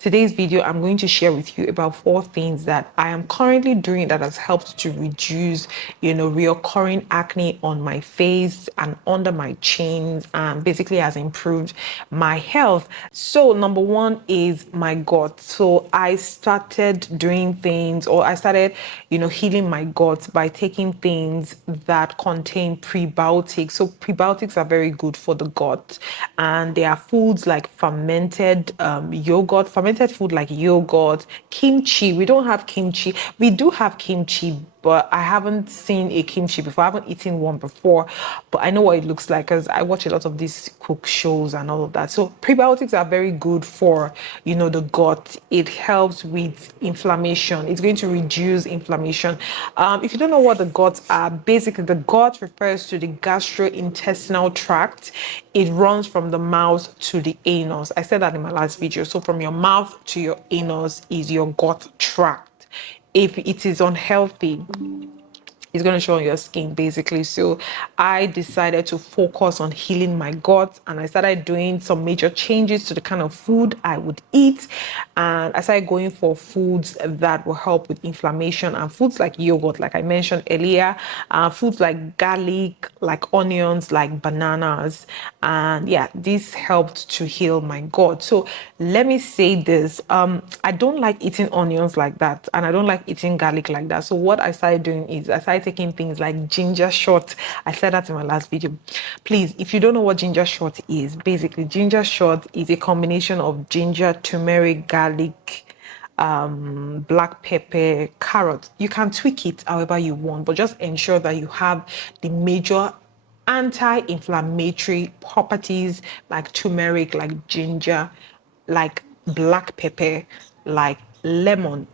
Today's video, I'm going to share with you about 4 things that I am currently doing that has helped to reduce, reoccurring acne on my face and under my chin, and basically has improved my health. So number 1 is my gut. So I started doing things, or I started, healing my gut by taking things that contain prebiotics. So prebiotics are very good for the gut, and there are foods like fermented fermented food like yogurt, kimchi. We don't have kimchi. We do have kimchi, but I haven't seen a kimchi before. I haven't eaten one before, but I know what it looks like because I watch a lot of these cook shows and all of that. So prebiotics are very good for, the gut. It helps with inflammation. It's going to reduce inflammation. If you don't know what the guts are, basically the gut refers to the gastrointestinal tract. It runs from the mouth to the anus. I said that in my last video. So from your mouth to your anus is your gut tract. If it is unhealthy, it's going to show on your skin basically. So I decided to focus on healing my gut, and I started doing some major changes to the kind of food I would eat, and I started going for foods that will help with inflammation, and foods like yogurt, like I mentioned earlier, foods like garlic, like onions, like bananas, and yeah, this helped to heal my gut. So let me say this, I don't like eating onions like that, and I don't like eating garlic like that. So what I started doing is I started taking things like ginger shot. I said that in my last video. Please, if you don't know what ginger shot is, basically ginger shot is a combination of ginger, turmeric, garlic, black pepper, carrot. You can tweak it however you want, but just ensure that you have the major anti-inflammatory properties like turmeric, like ginger, like black pepper, like lemon,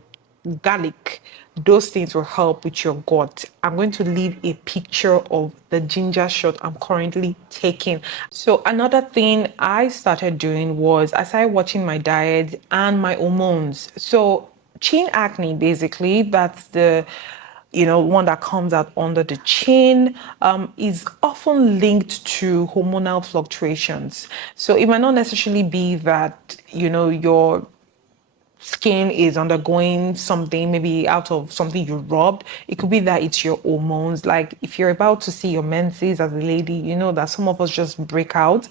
garlic. Those things will help with your gut. I'm going to leave a picture of the ginger shot I'm currently taking. So another thing I started doing was I started watching my diet and my hormones. So chin acne, basically, that's the one that comes out under the chin, is often linked to hormonal fluctuations. So it might not necessarily be that, your skin is undergoing something, maybe out of something you rubbed. It could be that it's your hormones. Like if you're about to see your menses as a lady, you know that some of us just break out.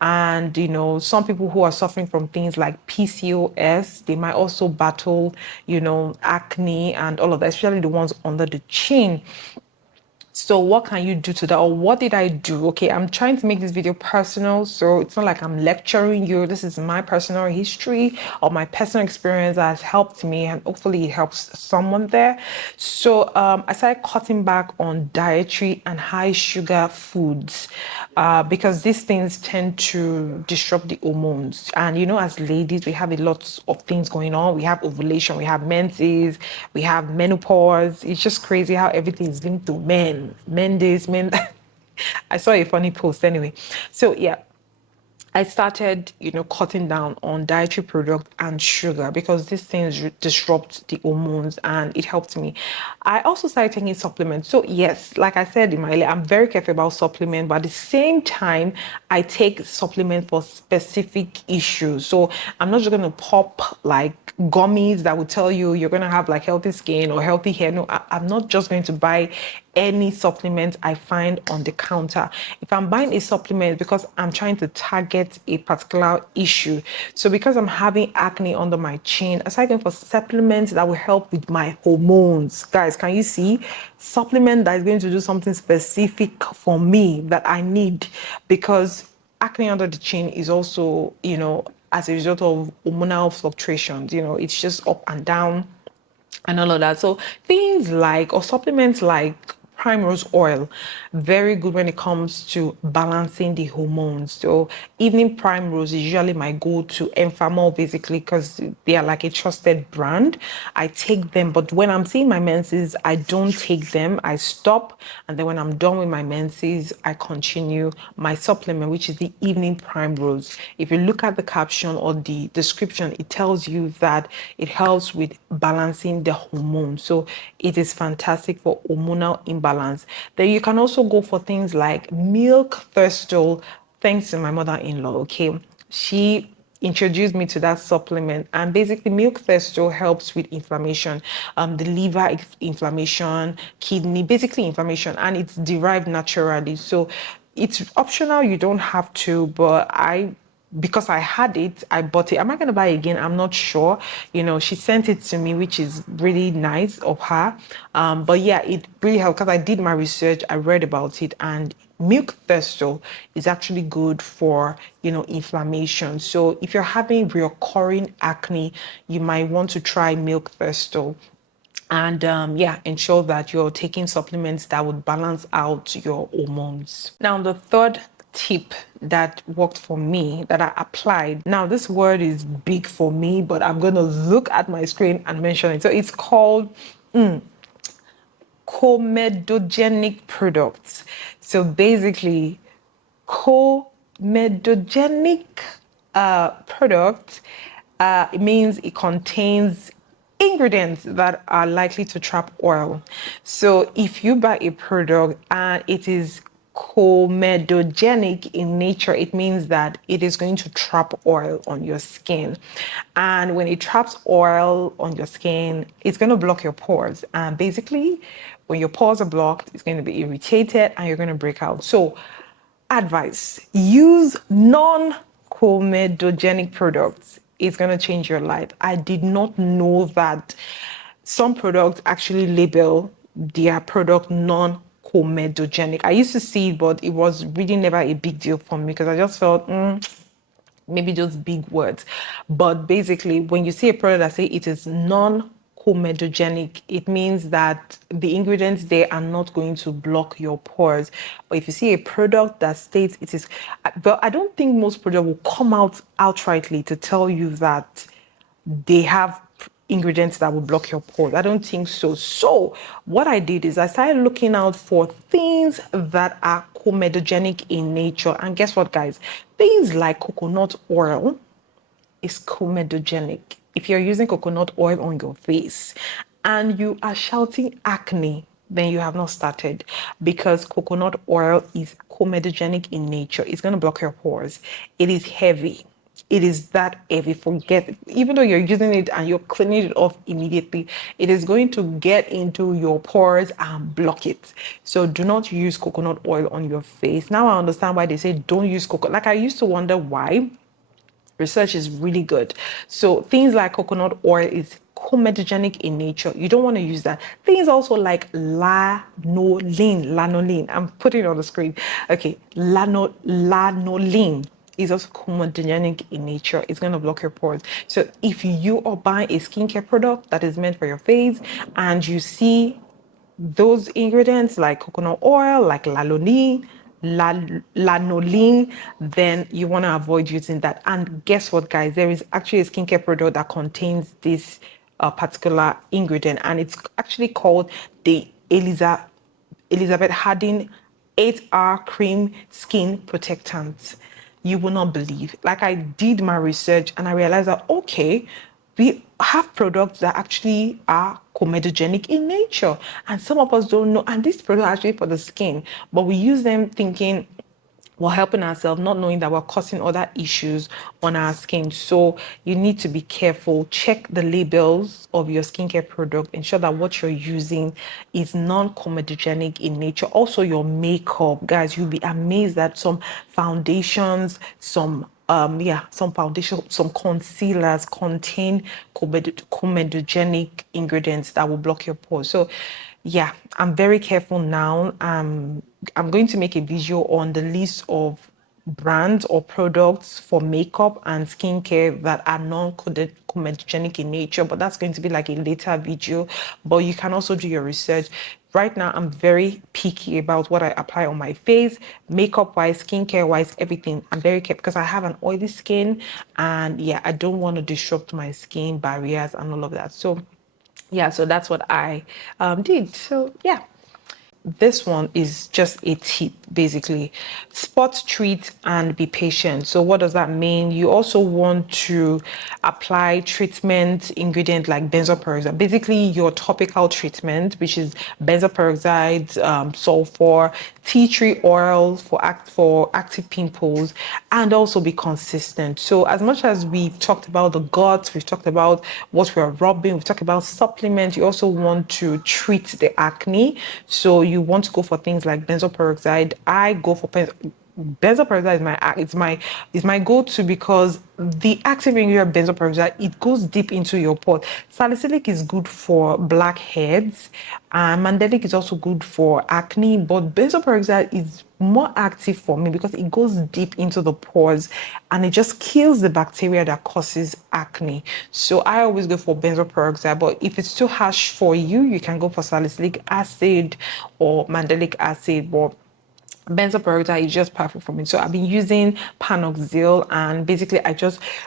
And, some people who are suffering from things like PCOS, they might also battle, acne and all of that, especially the ones under the chin. So what can you do to that? Or what did I do? Okay, I'm trying to make this video personal, so it's not like I'm lecturing you. This is my personal history or my personal experience that has helped me, and hopefully it helps someone there. So I started cutting back on dietary and high sugar foods because these things tend to disrupt the hormones. And as ladies, we have a lot of things going on. We have ovulation, we have menses, we have menopause. It's just crazy how everything is linked to men this, men that. I saw a funny post anyway. So yeah, I started, cutting down on dietary product and sugar because these things disrupt the hormones, and it helped me. I also started taking supplements. So yes, like I said in my, I'm very careful about supplement, but at the same time, I take supplement for specific issues. So I'm not just going to pop like gummies that will tell you you're going to have like healthy skin or healthy hair. No, I'm not just going to buy any supplement I find on the counter. If I'm buying a supplement, because I'm trying to target a particular issue. So because I'm having acne under my chin, aside going for supplements that will help with my hormones. Guys, can you see? Supplement that is going to do something specific for me that I need, because acne under the chin is also, as a result of hormonal fluctuations, it's just up and down and all of that. So things like, or supplements like primrose oil, very good when it comes to balancing the hormones. So evening primrose is usually my go-to Enfamol, basically, because they are like a trusted brand. I take them, but when I'm seeing my menses, I don't take them. I stop, and then when I'm done with my menses, I continue my supplement, which is the evening primrose. If you look at the caption or the description, it tells you that it helps with balancing the hormones. So it is fantastic for hormonal imbalance. Then you can also go for things like milk thistol, thanks to my mother-in-law. Okay, she introduced me to that supplement. And basically, milk thistle helps with inflammation, the liver inflammation, kidney, basically inflammation, and it's derived naturally. So it's optional, you don't have to, but because I had it, I bought it. Am I going to buy it again? I'm not sure. You know, she sent it to me, which is really nice of her. But yeah, it really helped because I did my research, I read about it, and milk thistle is actually good for, you know, inflammation. So if you're having recurring acne, you might want to try milk thistle. And yeah, ensure that you're taking supplements that would balance out your hormones. Now, the third tip that worked for me that I applied. Now, this word is big for me, but I'm going to look at my screen and mention it. So it's called comedogenic products. So basically, comedogenic product, it means it contains ingredients that are likely to trap oil. So if you buy a product and it is comedogenic in nature, it means that it is going to trap oil on your skin. And when it traps oil on your skin, it's going to block your pores. And basically, when your pores are blocked, it's going to be irritated and you're going to break out. So advice, use non-comedogenic products. It's going to change your life. I did not know that some products actually label their product non-comedogenic. I used to see it, but it was really never a big deal for me because I just felt, maybe just big words. But basically, when you see a product that say it is non-comedogenic, it means that the ingredients there are not going to block your pores. But if you see a product that states it is, but I don't think most products will come out outrightly to tell you that they have ingredients that will block your pores. I don't think so. So what I did is I started looking out for things that are comedogenic in nature. And guess what, guys? Things like coconut oil is comedogenic. If you're using coconut oil on your face and you are shouting acne, then you have not started, because coconut oil is comedogenic in nature. It's going to block your pores. It is heavy. It is that heavy. Forget it. Even though you're using it and you're cleaning it off immediately, it is going to get into your pores and block it. So do not use coconut oil on your face. Now I understand why they say don't use coconut. Like I used to wonder why. Research is really good. So things like coconut oil is comedogenic in nature. You don't want to use that. Things also like lanolin. I'm putting it on the screen. Okay, lanolin is also comedogenic in nature. It's going to block your pores. So if you are buying a skincare product that is meant for your face and you see those ingredients like coconut oil, like lanolin, then you want to avoid using that. And guess what, guys? There is actually a skincare product that contains this particular ingredient, and it's actually called the Elizabeth Harding 8-hour cream skin protectant. You will not believe. Like I did my research and I realized that, okay, we have products that actually are comedogenic in nature. And some of us don't know. And these products are actually for the skin, but we use them thinking we're helping ourselves, not knowing that we're causing other issues on our skin. So you need to be careful. Check the labels of your skincare product. Ensure that what you're using is non-comedogenic in nature. Also, your makeup, guys, you'll be amazed that some foundations, some foundation, some concealers contain comedogenic ingredients that will block your pores. So yeah, I'm very careful now. I'm going to make a video on the list of brands or products for makeup and skincare that are non-comedogenic in nature, but that's going to be like a later video. But you can also do your research. Right now, I'm very picky about what I apply on my face, makeup-wise, skincare-wise, everything. I'm very careful because I have an oily skin, and yeah, I don't want to disrupt my skin barriers and all of that. So yeah, so that's what I did. So yeah. this one is just a tip, basically. Spot, treat, and be patient. So what does that mean? You also want to apply treatment ingredient like benzoyl peroxide, basically your topical treatment, which is benzoyl peroxide, sulfur, tea tree oil for active pimples, and also be consistent. So as much as we've talked about the gut, we've talked about what we're rubbing, we've talked about supplements, you also want to treat the acne. So you want to go for things like benzoyl peroxide. I go for benzoyl peroxide is my go-to, because the active ingredient of benzoyl peroxide, it goes deep into your pores. Salicylic is good for blackheads, and mandelic is also good for acne, but benzoyl peroxide is more active for me because it goes deep into the pores and it just kills the bacteria that causes acne. So I always go for benzoyl peroxide, but if it's too harsh for you, you can go for salicylic acid or mandelic acid. But benzoyl peroxide is just perfect for me. So I've been using Panoxyl, and basically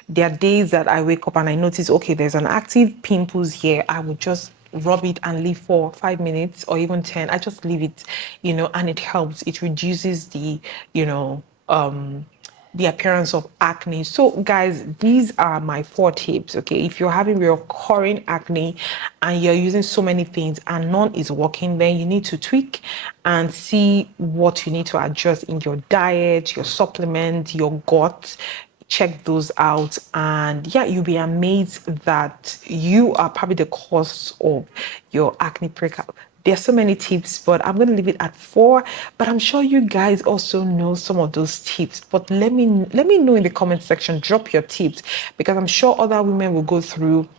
there are days that I wake up and I notice, okay, there's an active pimples here. I would just rub it and leave for 5 minutes or even 10. I just leave it, and it helps. It reduces you know, the appearance of acne. So guys, these are my 4 tips. Okay, if you're having recurring acne and you're using so many things and none is working, then you need to tweak and see what you need to adjust in your diet, your supplement, your gut. Check those out, and yeah, you'll be amazed that you are probably the cause of your acne breakout. There's so many tips, but I'm going to leave it at 4. But I'm sure you guys also know some of those tips. But let me know in the comment section. Drop your tips, because I'm sure other women will go through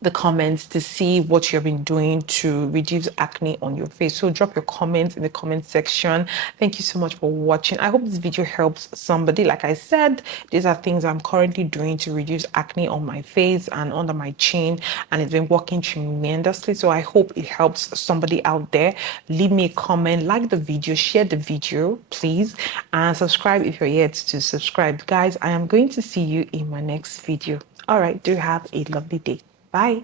the comments to see what you've been doing to reduce acne on your face. So drop your comments in the comment section. Thank you so much for watching. I hope this video helps somebody. Like I said, these are things I'm currently doing to reduce acne on my face and under my chin, and it's been working tremendously. So I hope it helps somebody out there. Leave me a comment, like the video, share the video, please, and subscribe if you're yet to subscribe. Guys, I am going to see you in my next video. All right, do have a lovely day. Bye.